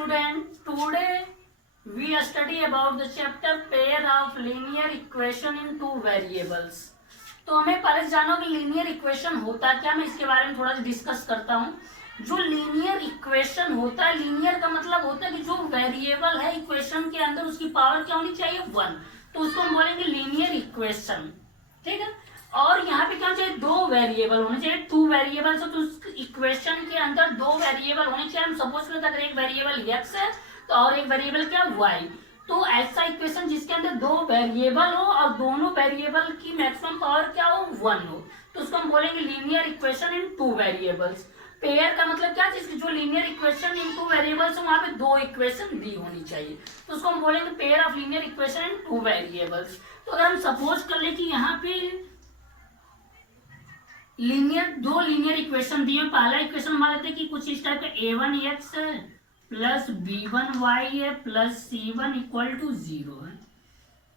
Student, today we study about the chapter pair of linear equation in two variables. तो हमें पहले जानो कि लीनियर इक्वेशन होता क्या, मैं इसके बारे में थोड़ा सा डिस्कस करता हूँ. जो लीनियर इक्वेशन होता है, लीनियर का मतलब होता है कि जो वेरिएबल है इक्वेशन के अंदर उसकी पावर क्या होनी चाहिए, 1. तो उसको हम बोलेंगे लीनियर इक्वेशन. ठीक है. और यहाँ पे क्या चाहिए, दो वेरिएबल होने चाहिए, 2 वेरिएबल्स. तो उस इक्वेशन के अंदर 2 वेरिएबल होने चाहिए. हम सपोज करते हैं अगर एक वेरिएबल x है तो और एक वेरिएबल क्या, y. तो ऐसा इक्वेशन जिसके अंदर 2 वेरिएबल हो और दोनों वेरिएबल की मैक्सिमम पावर क्या हो, 1 हो, तो उसको हम बोलेंगे linear equation in 2 variables. Pair का मतलब क्या, जिसकी जो लीनियर इक्वेशन इन 2 वेरिएबल्स है वहां पे 2 इक्वेशन दी होनी चाहिए, तो उसको हम बोलेंगे pair of linear equation in 2 variables. तो अगर हम सपोज कर ले कि यहाँ पे दो लीनियर इक्वेशन दिए. पहला इक्वेशन मान लेते हैं कि कुछ इस टाइप का a1x है प्लस b1y है प्लस c1 इक्वल टू 0 है.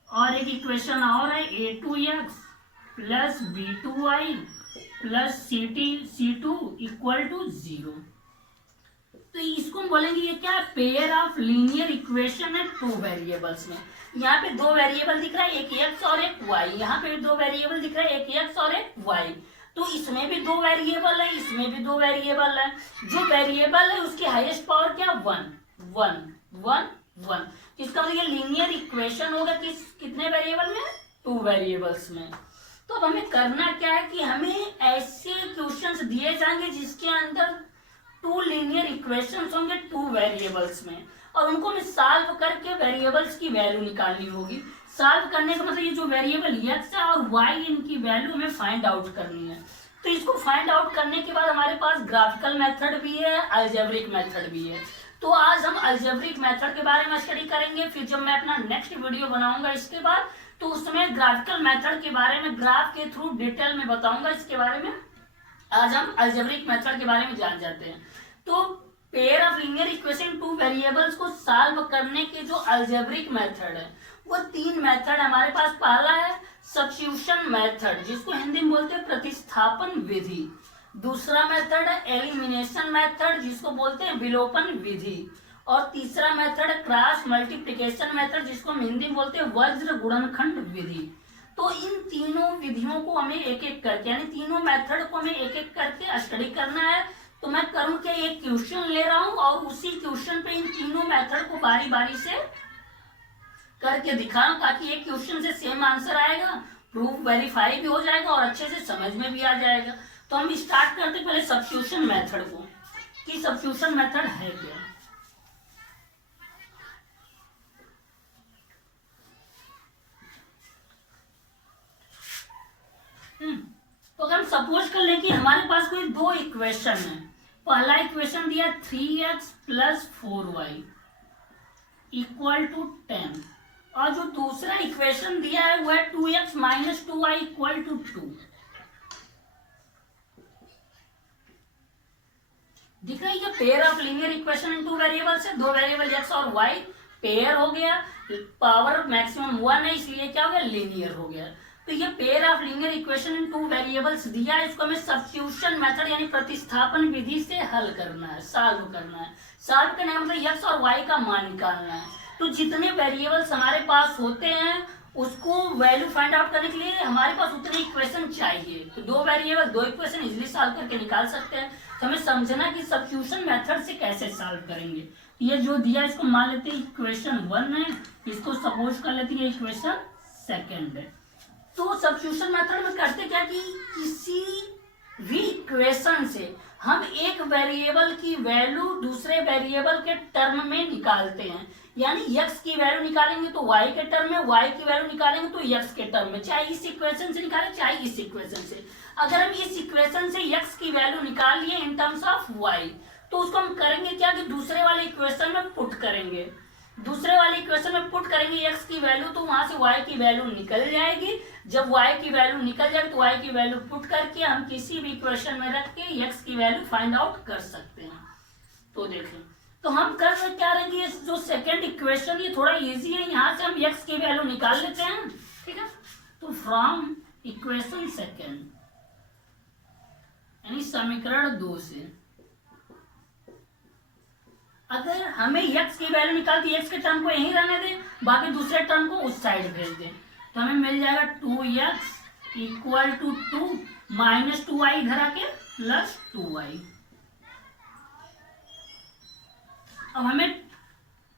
और एक इक्वेशन और है a2x plus b2y plus c2 equal to 0. तो इसको हम बोलेंगे ये क्या है, पेयर ऑफ लीनियर इक्वेशन है 2 वेरिएबल्स में. यहाँ पे 2 वेरिएबल दिख रहा है, एक x और एक y. यहाँ पे 2 वेरिएबल दिख रहा है, एक x और एक y. तो इसमें भी 2 वेरिएबल है, इसमें भी 2 वेरिएबल है. जो वेरिएबल है उसकी हाईएस्ट पावर क्या, 1 1 1 1. इसका मतलब ये लीनियर इक्वेशन होगा कितने वेरिएबल में, 2 वेरिएबल्स में. तो अब हमें करना क्या है कि हमें ऐसे क्वेश्चंस दिए जाएंगे जिसके अंदर 2 लीनियर इक्वेशंस होंगे 2 वेरिएबल्स में, और उनको हमें सॉल्व करके वेरिएबल्स की वैल्यू निकालनी होगी. सॉल्व करने का मतलब ये जो वेरिएबल x है और y, इनकी वैल्यू हमें फाइंड आउट करनी है. तो इसको फाइंड आउट करने के बाद हमारे पास ग्राफिकल मेथड भी है, अलजेब्रिक मेथड भी है. तो आज हम अलजेब्रिक मेथड के बारे में स्टडी करेंगे. फिर जब मैं अपना नेक्स्ट वीडियो बनाऊंगा इसके बाद, तो उसमें ग्राफिकल मेथड के बारे में ग्राफ के थ्रू डिटेल में बताऊंगा. इसके बारे में आज हम अलजेब्रिक मेथड के बारे में जान जाते हैं. तो pair of linear equation 2 variables को सॉल्व करने के जो अलजेब्रिक मेथड है वो 3 मेथड हमारे पास. पहला है सब्स्टिट्यूशन मेथड, जिसको हिंदी में बोलते हैं प्रतिस्थापन विधि. दूसरा मेथड है एलिमिनेशन मेथड, जिसको बोलते हैं विलोपन विधि. और तीसरा मेथड है क्रॉस मल्टीप्लिकेशन मेथड, जिसको हम हिंदी में बोलते हैं वज्र गुणनखंड विधि. तो इन तीनों विधियों को हमें एक एक करके, यानी तीनों मेथड को हमें एक एक करके स्टडी करना है. तो मैं करूं क्या, एक क्वेश्चन ले रहा हूं और उसी क्वेश्चन पे इन तीनों मेथड को बारी बारी से करके दिखाऊं, ताकि एक क्वेश्चन से सेम आंसर आएगा, प्रूफ वेरीफाई भी हो जाएगा और अच्छे से समझ में भी आ जाएगा. तो हम स्टार्ट करते पहले सब्स्टिट्यूशन मेथड को, कि सब्स्टिट्यूशन मेथड है क्या. तो अगर हम सपोज कर लें कि हमारे पास कोई 2 इक्वेशन है. पहला इक्वेशन दिया 3x plus 4y equal to 10, और जो दूसरा इक्वेशन दिया है वो है 2x minus 2y equal to 2. दिख रहा है ये pair of linear equation in 2 variables है. 2 वेरिएबल x और y पेयर हो गया, पावर मैक्सिमम 1 है, इसलिए क्या हो गया, लीनियर हो गया. तो ये pair of linear equation in 2 variables दिया है, इसको हमें सब्स्टिट्यूशन मेथड यानी प्रतिस्थापन विधि से हल करना है, सॉल्व करना है. सॉल्व करने का मतलब x और y का मान निकालना है. तो जितने वेरिएबल्स हमारे पास होते हैं उसको वैल्यू फाइंड आउट करने के लिए हमारे पास उतने इक्वेशन चाहिए. तो 2 वेरिएबल 2 इक्वेशन इजिली सॉल्व करके निकाल सकते हैं. तो हमें समझना कि सब्स्टिट्यूशन मेथड से कैसे सॉल्व करेंगे. ये जो दिया इसको मान लेते हैं इक्वेशन 1 है, इसको सपोज कर लेते हैं इक्वेशन 2 है. तो सब्स्टिट्यूशन मेथड में करते क्या कि किसी भी इक्वेशन से हम एक वेरिएबल की वैल्यू दूसरे वेरिएबल के टर्म में निकालते हैं. यानी x की वैल्यू निकालेंगे तो y के टर्म में, y की वैल्यू निकालेंगे तो x के टर्म में, चाहे इस इक्वेशन से निकालें चाहे इस इक्वेशन से. अगर हम इस इक्वेशन से x की वैल्यू निकाल लिए इन टर्म्स ऑफ y, तो उसको हम करेंगे क्या कि दूसरे वाले इक्वेशन में पुट करेंगे. दूसरे वाले इक्वेशन में पुट करेंगे x की वैल्यू, तो वहां से y की वैल्यू निकल जाएगी. जब y की वैल्यू निकल जाएगी तो y की वैल्यू पुट करके हम किसी भी इक्वेशन में रख के x की वैल्यू फाइंड आउट कर सकते हैं. तो देखें, तो हम कर क्या रहेंगे, जो सेकेंड इक्वेशन ये थोड़ा इजी है, यहाँ से हम x की वैल्यू निकाल लेते हैं. ठीक है. तो फ्रॉम इक्वेशन सेकेंड यानी समीकरण 2 से अगर हमें x की वैल्यू निकालती x के टर्म को यहीं रहने दें, बाकी दूसरे टर्म को उस साइड भेज दें, तो हमें मिल जाएगा 2x equal to 2 minus 2y इधर आके प्लस 2y। अब हमें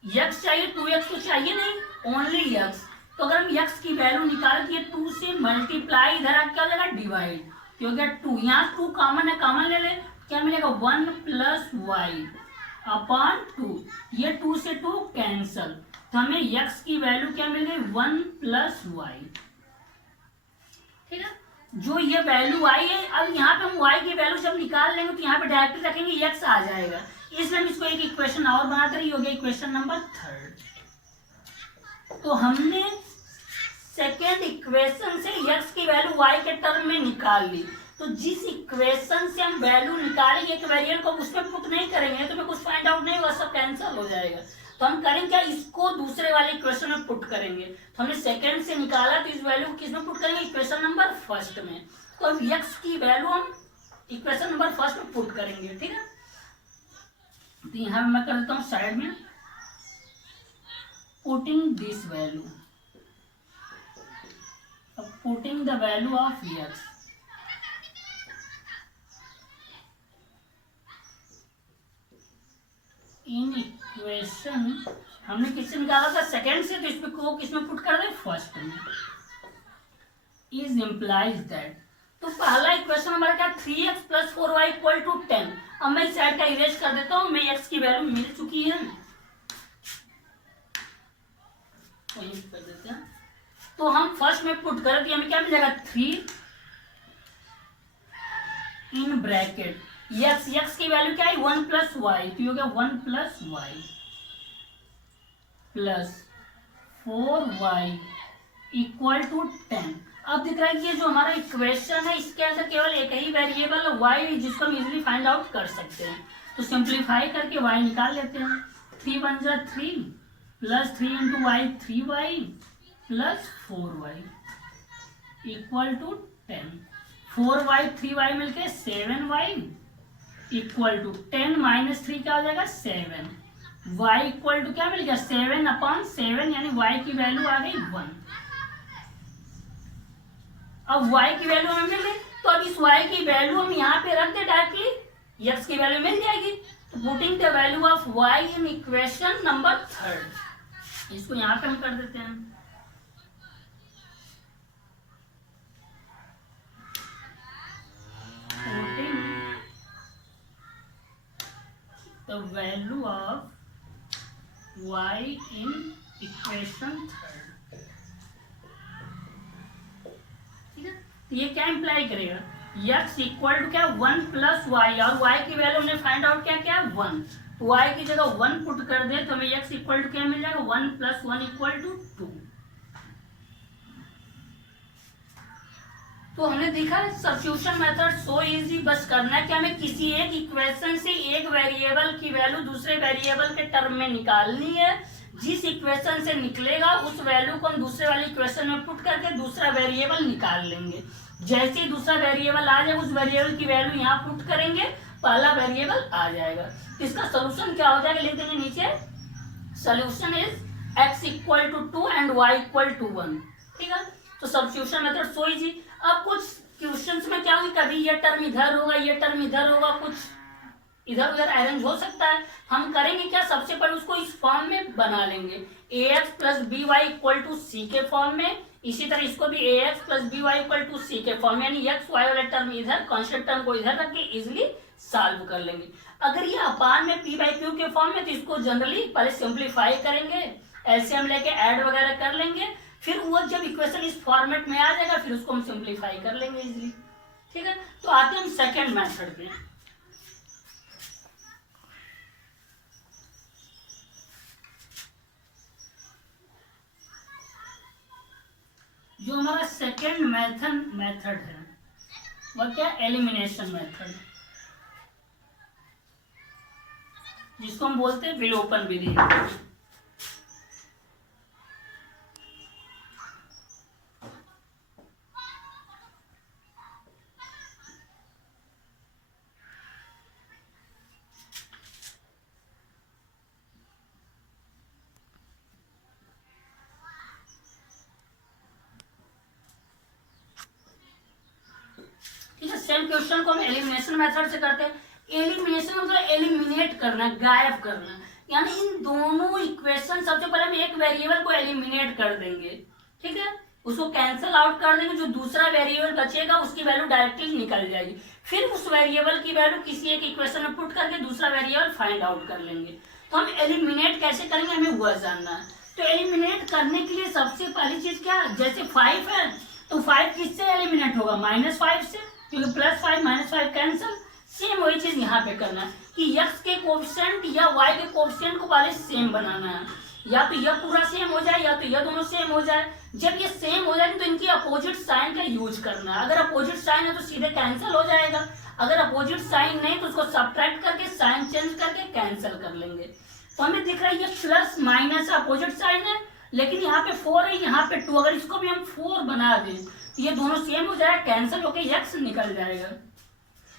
x चाहिए, 2x तो चाहिए नहीं, ओनली x। तो अगर हम x की वैल्यू निकाल के 2 से मल्टीप्लाई इधर आके क्या हो जाएगा डिवाइड, क्योंकि 2 यहाँ 2 कॉमन है, कॉमन ले ले, क्या मिलेगा 1 प्लस वाई अपॉन 2, ये 2 से 2 कैंसल, तो हमें x की वैल्यू क्या मिल गई 1 प्लस वाई। ठीक है, जो ये वैल्यू आई है, अब यहाँ पे हम y की वैल्यू जब निकाल लेंगे तो यहाँ पे डायरेक्ट रखेंगे x आ जाएगा, इसलिए हम इसको एक इक्वेशन और बनाते रही, हो गया इक्वेशन नंबर 3। तो हमने सेकेंड इक्वेशन से x की वैल्यू y के टर्म में निकाल ली, तो जिस इक्वेशन से हम वैल्यू निकालेंगे एक वेरिएबल को उसमें पुट नहीं करेंगे तो कुछ फाइंड आउट नहीं होगा, सब कैंसिल हो जाएगा। तो हम करेंगे क्या, इसको दूसरे वाले इक्वेशन में पुट करेंगे। तो हमने सेकेंड से निकाला तो इस वैल्यू को किसमें पुट करेंगे, इक्वेशन नंबर फर्स्ट में। तो अब x की वैल्यू हम इक्वेशन नंबर फर्स्ट में पुट करेंगे। ठीक है, तो यहाँ मैं कर देता हूँ साइड में putting this value, putting the value of x in equation, हमने किससे निकाला था सेकेंड से, तो इसमें को किसमें पुट कर दे फर्स्ट में, इज इम्प्लाइज दैट। तो पहला इक्वेशन हमारा क्या 3x plus 4y equal to 10। अब मैं इस साइड का इरेज कर देता हूं, मैं x की वैल्यू मिल चुकी है, कर देते हैं। तो हम फर्स्ट में पुट कर दिया, हमें क्या मिल जाएगा 3 इन ब्रैकेट x की वैल्यू क्या है 1 प्लस वाई, तो ये हो गया 1 plus y plus 4y equal to 10। अब दिख रहा है कि ये जो हमारा इक्वेशन है इसके अंदर केवल एक ही वेरिएबल y जिसको हम इजीली फाइंड आउट कर सकते हैं। तो सिंप्लीफाई करके y निकाल लेते हैं, 3 × 1 = 3 plus 3 × y 3y plus 4y equal to 10। 4y 3y मिलके 7y इक्वल टू 10 माइनस 3 क्या हो जाएगा 7, y इक्वल टू क्या मिल गया 7/7, यानी y की वैल्यू आ गई 1। अब y की वैल्यू हमें मिल गई, तो अब इस y की वैल्यू हम यहाँ पे रख दे डायरेक्टली, x की वैल्यू मिल जाएगी। तो putting the value of y in equation number 3, इसको यहाँ पे हम कर देते हैं। The value of y in equation 3, ठीक है। तो ये क्या इंप्लाई करेगा, x इक्वल टू क्या 1 प्लस वाई, और y की वैल्यू हमने फाइंड आउट क्या क्या 1, तो y की जगह 1 पुट कर दे तो हमें x इक्वल टू क्या मिल जाएगा 1 प्लस 1 इक्वल टू 2। तो हमने देखा सब्स्टिट्यूशन मेथड सो इजी, बस करना है कि हमें किसी एक इक्वेशन से एक वेरिएबल की वैल्यू दूसरे वेरिएबल के टर्म में निकालनी है। जिस इक्वेशन से निकलेगा उस वैल्यू को हम दूसरे वाले इक्वेशन में पुट करके दूसरा वेरिएबल निकाल लेंगे। जैसे ही दूसरा वेरिएबल आ जाए उस वेरिएबल की वैल्यू यहाँ पुट करेंगे, पहला वेरिएबल आ जाएगा। इसका सोल्यूशन क्या हो जाएगा, लिख देंगे नीचे, solution is x equal to 2 and y equal to 1। ठीक है, तो सब्स्टिट्यूशन मेथड सो इजी। अब कुछ क्वेश्चंस में क्या होगी, कभी ये टर्म इधर होगा, ये टर्म इधर होगा, कुछ इधर उधर अरेंज हो सकता है। हम करेंगे क्या, सबसे पहले उसको इस फॉर्म में बना लेंगे, ax plus B Y equal to C के फॉर्म में। इसी तरह इसको भी ax plus B Y equal to C के फॉर्म में, यानी x y वाला टर्म इधर, कॉन्स्टेंट टर्म को इधर रख के इजिली सॉल्व कर लेंगे। अगर ये अपान में p बाई क्यू के फॉर्म में, तो इसको जनरली पहले सिंप्लीफाई करेंगे, एलसीएम लेके ऐड वगैरह कर लेंगे, फिर वो जब इक्वेशन इस फॉर्मेट में आ जाएगा फिर उसको हम सिंप्लीफाई कर लेंगे इजीली। ठीक है, तो आते हैं हम सेकेंड मेथड पे। जो हमारा सेकेंड मेथड है वह क्या, एलिमिनेशन मेथड, जिसको हम बोलते हैं विलोपन विधि। सेम क्वेश्चन को हम एलिमिनेशन मेथड से करते हैं। एलिमिनेशन मतलब एलिमिनेट करना, गायब करना, यानी इन दोनों इक्वेशन सबसे पहले हम एक वेरिएबल को एलिमिनेट कर देंगे, ठीक है, उसको कैंसिल आउट कर देंगे, जो दूसरा वेरिएबल बचेगा उसकी वैल्यू डायरेक्टली निकल जाएगी, फिर उस वेरिएबल की वैल्यू किसी एक इक्वेशन में पुट करके दूसरा वेरिएबल फाइंड आउट कर लेंगे। तो हम एलिमिनेट कैसे करेंगे हमें वह जानना है। तो एलिमिनेट करने के लिए सबसे पहली चीज क्या, जैसे 5 है तो 5 किससे एलिमिनेट होगा, -5 से, क्योंकि +5 -5 कैंसिल। सेम वही चीज यहाँ पे करना है कि x के कोएफिशिएंट या y के कोएफिशिएंट को पहले सेम बनाना है, या तो यह पूरा सेम हो जाए या तो यह दोनों सेम हो जाए। जब ये सेम हो जाए तो इनकी अपोजिट साइन का यूज करना है। अगर अपोजिट साइन है तो सीधे कैंसिल हो जाएगा, अगर अपोजिट साइन नहीं तो उसको सब्ट्रैक्ट करके साइन चेंज करके कैंसिल कर लेंगे। तो हमें दिख रहा है ये प्लस माइनस अपोजिट साइन है, लेकिन यहाँ पे 4 है, यहाँ पे 2, अगर इसको भी हम 4 बना दें तो ये दोनों सेम हो जाएगा, कैंसिल होके x निकल जाएगा।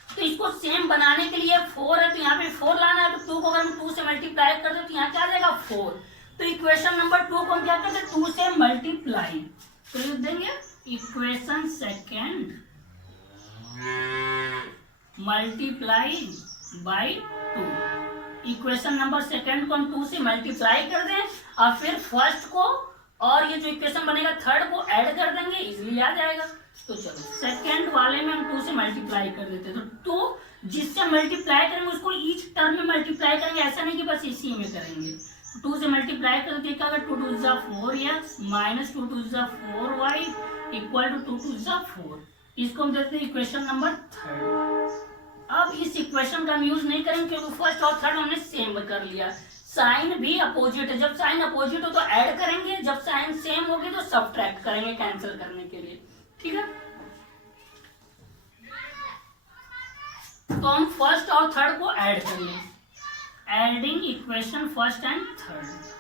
तो इसको सेम बनाने के लिए 4 है तो यहाँ पे 4 लाना है, तो 2 को अगर हम 2 से मल्टीप्लाई कर दे तो यहाँ क्या आ जाएगा 4। तो इक्वेशन नंबर 2 को हम क्या करते हैं 2 से मल्टीप्लाई, तो लिख देंगे equation second multiply by 2। Equation number second को हम 2 से मल्टीप्लाई कर दें और फिर फर्स्ट को और ये जो इक्वेशन बनेगा थर्ड को ऐड कर देंगे, इजीली आ जाएगा। तो चलो सेकेंड वाले में हम 2 से मल्टीप्लाई कर देते हैं, तो जिससे मल्टीप्लाई करेंगे उसको ईच टर्म में मल्टीप्लाई करेंगे, ऐसा नहीं कि बस इसी में करेंगे। 2 से मल्टीप्लाई कर देते क्या, 2 2 जा 4x माइनस 2 2 जा 4y इक्वल टू 2 2 जा 4। इसको हम देते हैं इक्वेशन नंबर 3। अब इस इक्वेशन का हम यूज नहीं करेंगे क्योंकि फर्स्ट और थर्ड हमने सेम कर लिया। साइन भी अपोजिट है, जब साइन अपोजिट हो तो ऐड करेंगे, जब साइन सेम होगी तो सब्ट्रैक्ट करेंगे कैंसिल करने के लिए, ठीक है। तो हम फर्स्ट और थर्ड को ऐड कर लें, adding equation first and third.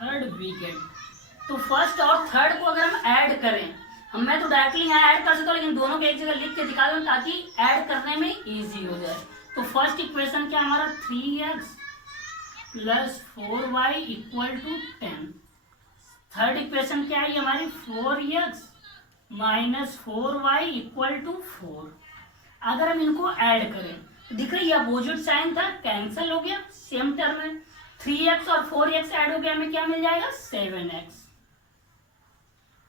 Third we get, तो फर्स्ट और थर्ड को अगर हम ऐड करें, मैं तो डायरेक्टली यहाँ ऐड कर सकता हूँ, लेकिन दोनों को एक जगह लिख के दिखा दूँ ताकि ऐड करने में इजी हो जाए। तो फर्स्ट इक्वेशन क्या हमारा 3x plus 4y equal to 10। Third equation क्या है हमारी 4x minus 4y equal to 4। अगर हम इनको ऐड करें दिख रही है अपोजिट साइन था, कैंसिल हो गया, सेम टर्म है। 3x और 4x ऐड हो गया, हमें क्या मिल जाएगा 7x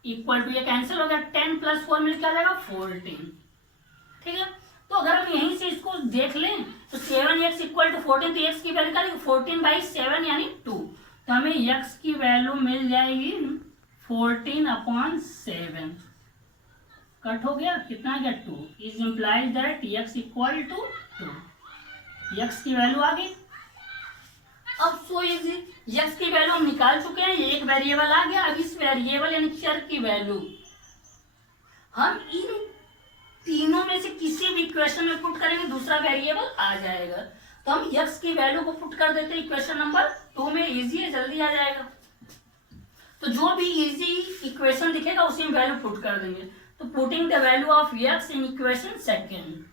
इक्वल टू, ये कैंसिल हो गया, 10 प्लस 4 मिल क्या जाएगा 14, ठीक है। तो अगर हम यहीं से इसको देख लें तो 7x इक्वल टू 14, तो x की वैल्यू क्या 14/7 यानी 2, तो हमें x की वैल्यू मिल जाएगी 14/7। कट हो गया, कितना गया 2, is implies that x equal to 2, x की वैल्यू आ गई। अब सो इजी, x की वैल्यू हम निकाल चुके हैं, एक वेरिएबल आ गया। अब इस वेरिएबल यानी चर की वैल्यू हम इन तीनों में से किसी भी इक्वेशन में पुट करेंगे, दूसरा वेरिएबल आ जाएगा। तो हम x की वैल्यू को पुट कर देते हैं इक्वेशन नंबर 2 में, इजी है, जल्दी आ जाएगा। तो जो भी इजी इक्वेशन दिखेगा उसी में वैल्यू पुट कर देंगे। तो putting the value of x in equation second,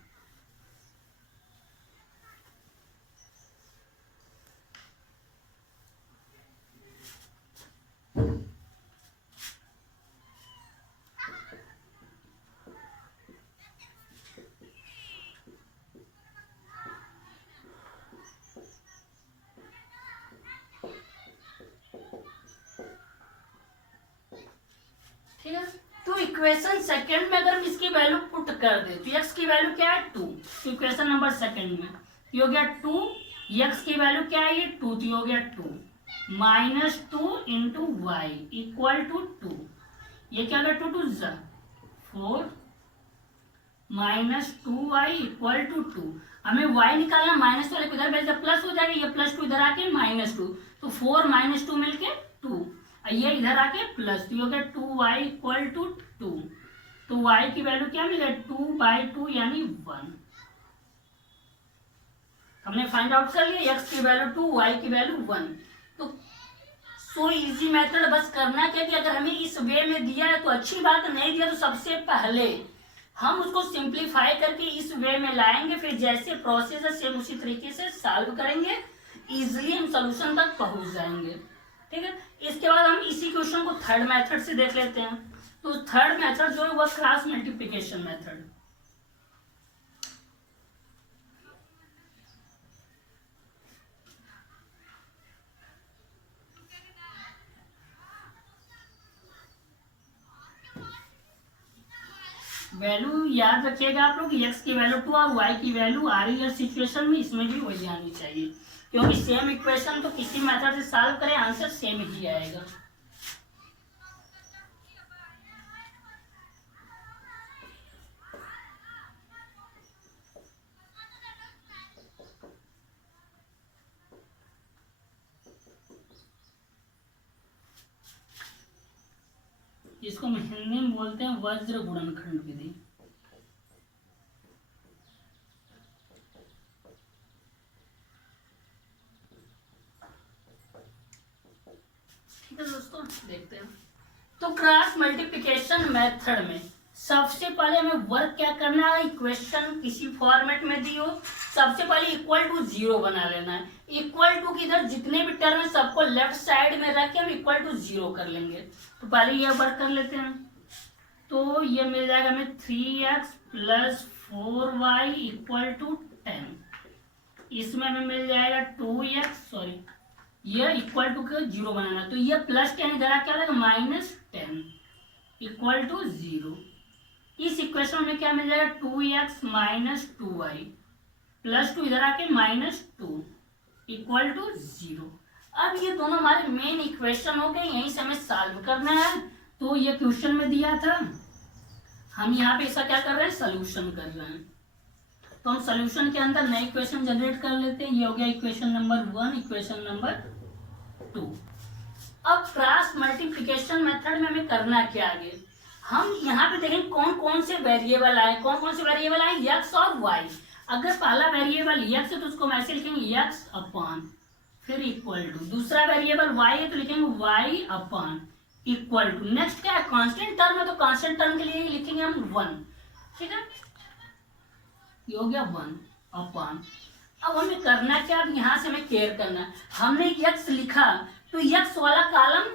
ठीक है। तो इक्वेशन सेकंड में अगर हम इसकी वैल्यू पुट कर दे तो x की वैल्यू क्या है 2, तो इक्वेशन नंबर सेकंड में ये हो गया 2, x की वैल्यू क्या है ये 2, तो ये हो गया 2 minus 2 into y equal to 2, ये क्या हो गया 2 2 जा 4 माइनस 2y इक्वल टू 2। हमें y निकालना, माइनस वाले को इधर भेज दे प्लस हो जाएगा, ये प्लस 2 इधर आके -2, तो 4 माइनस 2 मिलके 2, ये इधर आके प्लस, तो हो गया 2y इक्वल टू 2। तो y की वैल्यू क्या मिल गया 2/2 यानी 1। हमने फाइंड आउट कर लिया x की वैल्यू 2, y की वैल्यू 1। तो सो इजी मेथड, बस करना क्या कि अगर हमें इस वे में दिया है तो अच्छी बात, नहीं दिया तो सबसे पहले हम उसको सिंप्लीफाई करके इस वे में लाएंगे, फिर जैसे प्रोसेस है सेम उसी तरीके से सॉल्व करेंगे, इजीली हम सोल्यूशन तक पहुंच जाएंगे। ठीक है। इसके बाद हम इसी क्वेश्चन को थर्ड मेथड से देख लेते हैं। तो थर्ड मेथड जो है वह क्रॉस मल्टीप्लिकेशन मेथड। वैल्यू याद रखिएगा आप लोग, x की वैल्यू 2 और y की वैल्यू आ रही है सिचुएशन में, इसमें भी वही आनी चाहिए, क्योंकि सेम इक्वेशन तो किसी मेथड से सॉल्व करें आंसर सेम ही आएगा। इसको हम हिंदी में बोलते हैं वज्र गुणनखंड विधि। ठीक है दोस्तों, देखते हैं। तो क्रॉस मल्टीप्लिकेशन मेथड में सबसे पहले हमें वर्क क्या करना है, इक्वेशन किसी फॉर्मेट में दी हो, सबसे पहले इक्वल टू 0 बना लेना है। इक्वल टू की इधर जितने भी टर्म है सबको लेफ्ट साइड में रख के हम इक्वल टू 0 कर लेंगे। तो पहले ये वर्क कर लेते हैं। तो ये मिल जाएगा हमें 3x plus 4y equal to 10। इसमें हमें मिल जाएगा 2x, सॉरी ये इक्वल टू का 0 बनाना, तो ये प्लस 10 इधर आके आ जाएगा -10 इक्वल टू 0। इस इक्वेशन में क्या मिल जाएगा 2x माइनस 2y प्लस 2 इधर आके -2 इक्वल टू 0। अब ये दोनों हमारे मेन इक्वेशन हो गए, यहीं से हमें सॉल्व करना है। तो ये क्वेश्चन में दिया था, हम यहाँ पे इसका क्या कर रहे हैं, सोल्यूशन कर रहे हैं। तो हम सोल्यूशन के अंदर नए इक्वेशन जनरेट कर लेते हैं। ये हो गया इक्वेशन नंबर 1, इक्वेशन नंबर 2। अब क्रॉस मल्टीप्लिकेशन मेथड में हमें करना क्या आगे, हम यहाँ पे देखें कौन कौन से वेरिएबल आए, कौन कौन से वेरिएबल आए, x और y। अगर पहला वेरिएबल x है तो उसको हम ऐसे लिखेंगे x अपॉन, फिर इक्वल टू, दूसरा वेरिएबल y है तो लिखेंगे y upon equal to, next क्या है कांस्टेंट टर्म है तो कांस्टेंट टर्म के लिए लिखेंगे हम 1। ठीक है, ये हो गया 1 अपॉन। अब हमें करना क्या, अब यहाँ से हमें केयर करना है। हमने x लिखा तो x वाला कॉलम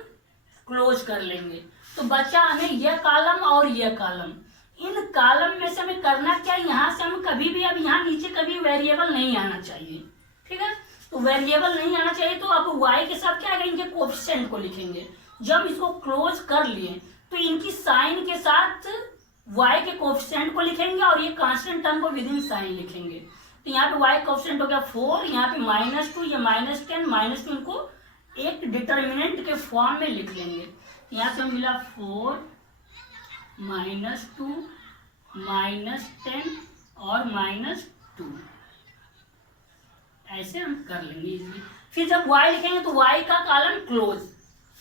क्लोज कर लेंगे, तो बचा हमें यह कॉलम और यह कॉलम। इन कॉलम में से हमें करना क्या, यहाँ से हम कभी भी, अब यहाँ नीचे कभी वेरिएबल नहीं आना चाहिए। ठीक है, तो वेरिएबल नहीं आना चाहिए, तो अब y के साथ क्या करेंगे, कोएफिशिएंट को लिखेंगे। जब इसको क्लोज कर लिए तो इनकी साइन के साथ y के कोएफिशिएंट को लिखेंगे और ये कांस्टेंट टर्म को विद इन साइन लिखेंगे। तो यहाँ पे y कोएफिशिएंट हो गया 4, यहाँ पे -2, ये -10 -2 इनको एक डिटर्मिनेंट के फॉर्म में लिख लेंगे। यहाँ से मिला 4 -2 -10 और -2, ऐसे हम कर लेंगे इजीली। फिर जब y लिखेंगे तो y का कॉलम क्लोज,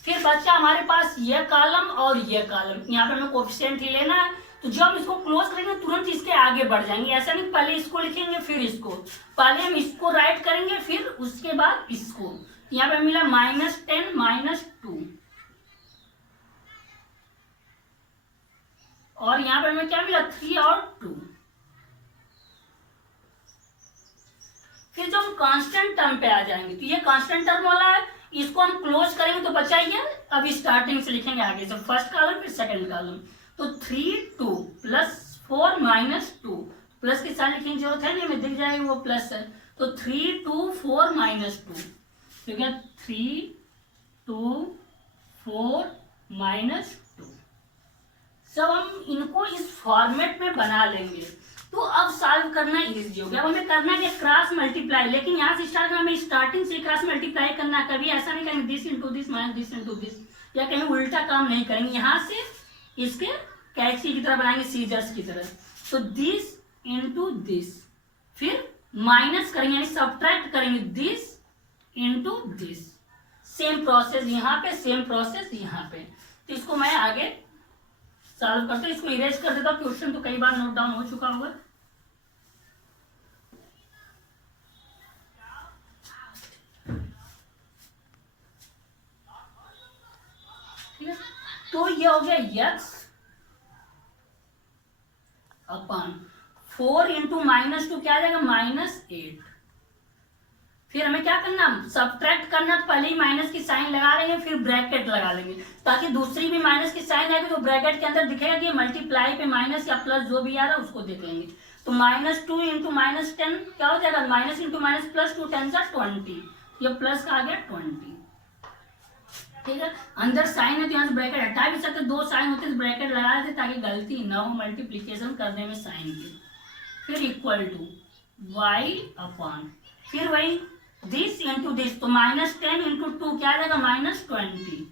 फिर बच्चा हमारे पास ये कॉलम और ये कॉलम, यहाँ पे हमें कोएफिशिएंट ही लेना है। तो जब इसको क्लोज करेंगे तुरंत इसके आगे बढ़ जाएंगे, ऐसा नहीं पहले इसको लिखेंगे फिर इसको, पहले हम इसको राइट करेंगे फिर उसके बाद इसको। यहाँ पे मिला -10 -2 और यहाँ पे हमें क्या मिला 3 और 2। फिर जब हम कांस्टेंट टर्म पे आ जाएंगे तो ये कांस्टेंट टर्म वाला है, इसको हम क्लोज करेंगे तो बचा ये, अभी स्टार्टिंग से लिखेंगे आगे से, फर्स्ट कॉलम फिर सेकंड कॉलम। तो 3 2 प्लस 4 -2, प्लस के साथ लिखने की जरूरत है नहीं, हमें दिख जाएगी वो प्लस है। तो 3 2 4 -2, तो क्या 3 2 4 -2। सब हम इनको इस फॉर्मेट में बना लेंगे तो अब सॉल्व करना इजी हो गया। अब हमें करना है क्रॉस मल्टीप्लाई, लेकिन यहाँ से स्टार्ट हमें स्टार्टिंग से क्रॉस मल्टीप्लाई करना, कभी ऐसा नहीं करेंगे this into this minus this into this, या कहीं उल्टा काम नहीं करेंगे। यहाँ से इसके कैची की तरह बनाएंगे, सीजर्स की तरह। तो दिस इंटू दिस, फिर माइनस करेंगे यानी सब्ट्रैक्ट करेंगे this into this. Same process यहाँ पे, सेम प्रोसेस यहाँ पे। तो इसको मैं आगे सॉल्व करते हैं, इसको इरेज कर देता हूँ, क्वेश्चन तो कई बार नोट डाउन हो चुका होगा। ठीक है, तो ये हो गया x अपन 4 इंटू -2 क्या आ जाएगा -8, फिर हमें क्या करना, सब्ट्रैक्ट करना, तो पहले ही माइनस की साइन लगा लेंगे, फिर ब्रैकेट लगा लेंगे, ताकि दूसरी भी माइनस की साइन आएगी तो ब्रैकेट के अंदर दिखेगा कि मल्टीप्लाई पे माइनस या प्लस जो भी आ रहा है उसको देख लेंगे। तो -2 इंटू -10 क्या हो जाएगा, माइनस इंटू माइनस प्लस 2 10 20, ये प्लस का आ गया 20। ठीक है, अंदर साइन है तो यहाँ से ब्रैकेट हटा भी सकते, दो साइन होते तो ब्रैकेट लगा देते ताकि गलती ना हो मल्टीप्लीकेशन करने में साइन की। फिर इक्वल टू y अपॉन, फिर वही दिस इंटू दिस, तो -10 इंटू 2 क्या आ जाएगा, -20।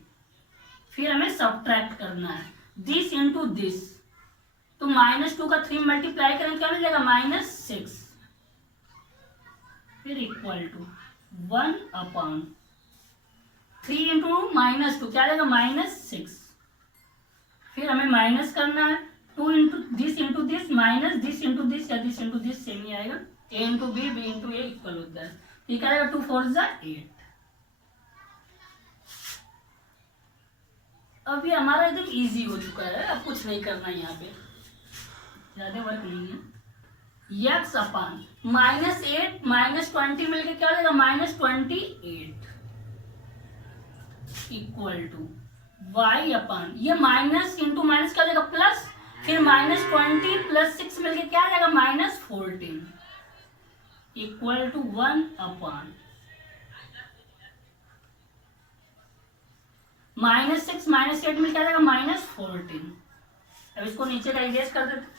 फिर हमें सब्ट्रैक्ट करना है दिस इंटू दिस, तो -2 का 3 मल्टीप्लाई करेंगे क्या मिल जाएगा, -6। फिर इक्वल टू 1 अपॉन 3 इंटू -2 क्या आएगा, -6। फिर हमें माइनस करना है 2 into this minus this into this, या दिस इंटू दिस सेम ही आएगा, a into B, B into A equal होता है, ये क्या आएगा 2 4 8। अब ये हमारा एकदम इजी हो चुका है, अब कुछ नहीं करना है, यहाँ पे ज्यादा वर्क नहीं है। x अपान -8 -20 मिलकर क्या हो जाएगा, -28 इक्वल टू y अपान, ये माइनस इंटू माइनस क्या हो जाएगा प्लस, फिर -20 प्लस 6 मिलकर क्या आ जाएगा, -14 इक्वल टू 1 अपान -6 -8 मिल क्या जाएगा, -14। अब इसको नीचे का इरेज कर देते,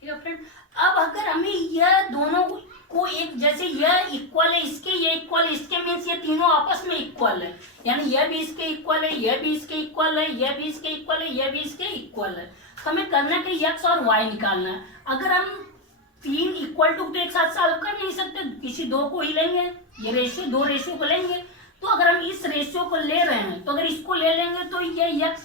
ठीक है फ्रेंड। अब अगर हमें यह दोनों को एक, जैसे यह इक्वल है इसके, ये इक्वल है इसके, मीन्स ये तीनों आपस में इक्वल है, यानी यह भी इसके इक्वल है, यह भी इसके इक्वल है, यह भी इसके इक्वल है, यह भी इसके इक्वल है, तो हमें करना है कि x और y निकालना है। अगर हम 3 इक्वल टू तो एक साथ सॉल्व कर नहीं सकते, किसी दो को ही लेंगे, ये रेशियो दो रेशियो को लेंगे, तो अगर हम इस रेशियो को ले रहे हैं तो अगर इसको ले लेंगे तो ये x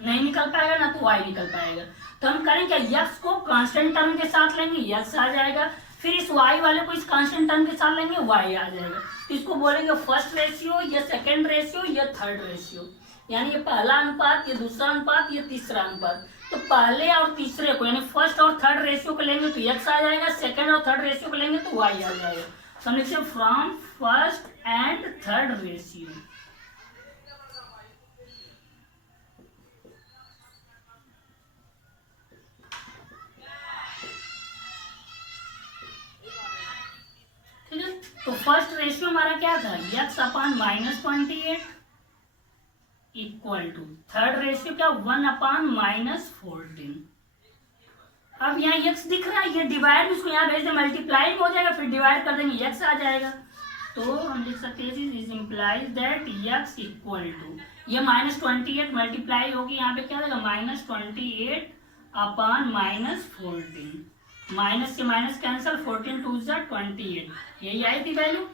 नहीं निकल पाएगा, ना तो y निकल पाएगा। तो हम करेंगे x को कांस्टेंट टर्म के साथ लेंगे, x आ जाएगा, फिर इस y वाले को इस कांस्टेंट टर्म के साथ लेंगे, y आ जाएगा। तो इसको बोलेंगे फर्स्ट रेशियो, ये सेकंड रेशियो, ये थर्ड रेशियो, यानी ये पहला अनुपात, ये दूसरा अनुपात, ये तीसरा अनुपात। तो पहले और तीसरे को यानी फर्स्ट और थर्ड रेशियो को लेंगे तो x आ जाएगा, सेकंड और थर्ड रेशियो को लेंगे तो y आ जाएगा। तो हम लिखते from first and third ratio, ठीक है। तो फर्स्ट रेशियो हमारा क्या था, x upon -28 equal to, third ratio क्या 1 अपान -14। अब यहाँ x दिख रहा है, ये डिवाइड, इसको यहाँ भेज दे, मल्टीप्लाई हो जाएगा, फिर डिवाइड कर देंगे x आ जाएगा। तो हम लिख सकते हैं this implies that x equal to, ये -28 मल्टीप्लाई होगी, यहाँ पे क्या आएगा -28 अपान -14, माइनस से माइनस कैंसल, 14 2 28, यही आई थी वैल्यू,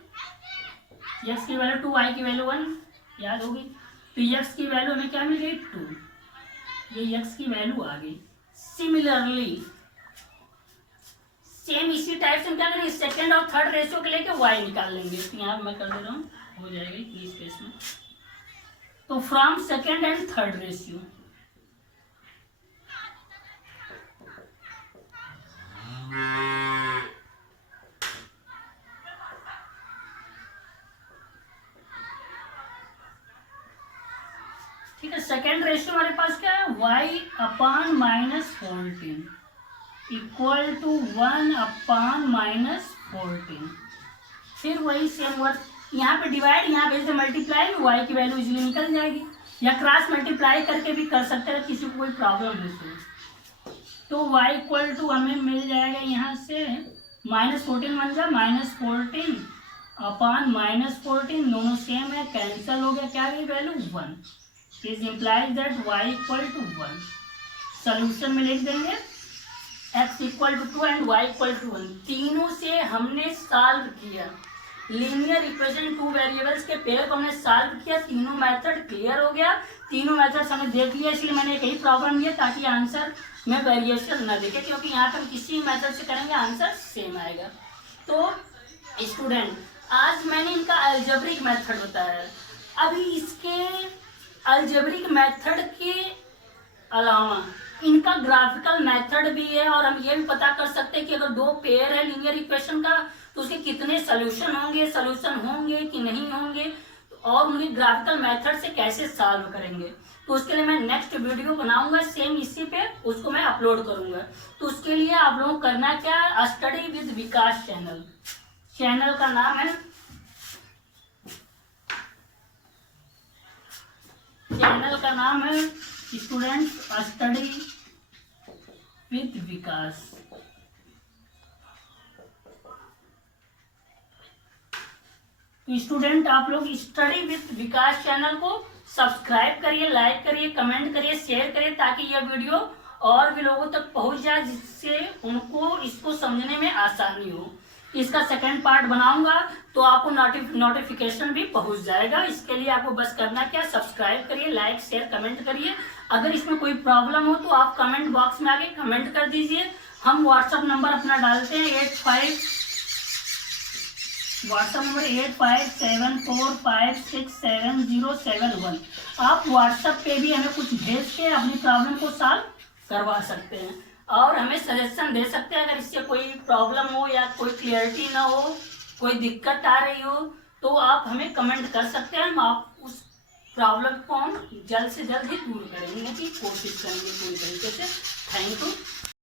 x की वैल्यू 2, y की वैल्यू 1, याद होगी। तो x की वैल्यू हमें क्या मिल गई 2, ये x की वैल्यू आ गई। सिमिलरली सेम इसी टाइप से हम क्या करेंगे, सेकंड और थर्ड रेशियो के लेके y निकाल लेंगे। तो यहाँ मैं कर दे रहा हूँ, हो जाएगा इस केस में। तो from second and third ratio, ठीक है। सेकेंड रेशियो हमारे पास क्या है, y अपान -14 इक्वल टू 1 अपान -14। फिर वही सेम वर्क, यहाँ पे डिवाइड, यहाँ भेज दे मल्टीप्लाई, y की वैल्यू इजीली निकल जाएगी, या क्रॉस मल्टीप्लाई करके भी कर सकते हैं किसी को कोई प्रॉब्लम नहीं। तो y इक्वल टू हमें मिल जाएगा यहाँ से -14 बन जाए -14 अपान -14, दोनों सेम है, कैंसिल हो गया, क्या गई value 1। Is implies that y equal to 1। Solution में लिख देंगे x equal to 2 and y equal to 1। तीनों से हमने सॉल्व किया, लीनियर इक्वेशन 2 वेरिएबल्स के पेयर को हमने सॉल्व किया, तीनों मेथड क्लियर हो गया, तीनों मेथड्स हमने देख लिया, इसलिए मैंने एक ही प्रॉब्लम दिया ताकि आंसर में वेरिएशन न देखे, क्योंकि यहाँ पर किसी मेथड से करेंगे आंसर सेम आएगा। तो स्टूडेंट, आज मैंने इनका अलजेब्रिक मेथड बताया, अभी इसके अलजेब्रिक मेथड के अलावा इनका ग्राफिकल मेथड भी है, और हम ये भी पता कर सकते हैं कि अगर दो पेयर है लीनियर इक्वेशन का तो उसके कितने सोल्यूशन होंगे कि नहीं होंगे, और उन्हें ग्राफिकल मेथड से कैसे सॉल्व करेंगे। तो उसके लिए मैं नेक्स्ट वीडियो बनाऊंगा सेम इसी पे, उसको मैं अपलोड करूंगा। तो उसके लिए आप लोगों को करना क्या है, स्टडी विद विकास चैनल का नाम है, students study with Vikas. Student आप लोग स्टडी विद विकास चैनल को सब्सक्राइब करिए, लाइक करिए, कमेंट करिए, शेयर करिए, ताकि यह वीडियो और भी लोगों तक पहुंच जाए, जिससे उनको इसको समझने में आसानी हो। इसका सेकंड पार्ट बनाऊंगा तो आपको नोटिफिकेशन भी पहुंच जाएगा। इसके लिए आपको बस करना क्या, सब्सक्राइब करिए, लाइक शेयर कमेंट करिए। अगर इसमें कोई प्रॉब्लम हो तो आप कमेंट बॉक्स में आके कमेंट कर दीजिए। हम व्हाट्सएप नंबर अपना डालते हैं 8574567071। आप व्हाट्सएप पे भी हमें कुछ भेज के अपनी प्रॉब्लम को सॉल्व करवा सकते हैं, और हमें सजेशन दे सकते हैं। अगर इससे कोई प्रॉब्लम हो या कोई क्लियरिटी ना हो, कोई दिक्कत आ रही हो, तो आप हमें कमेंट कर सकते हैं। हम आप उस प्रॉब्लम को हम जल्द से जल्द ही दूर करेंगे की कोशिश करेंगे पूरी तरीके से। Thank you.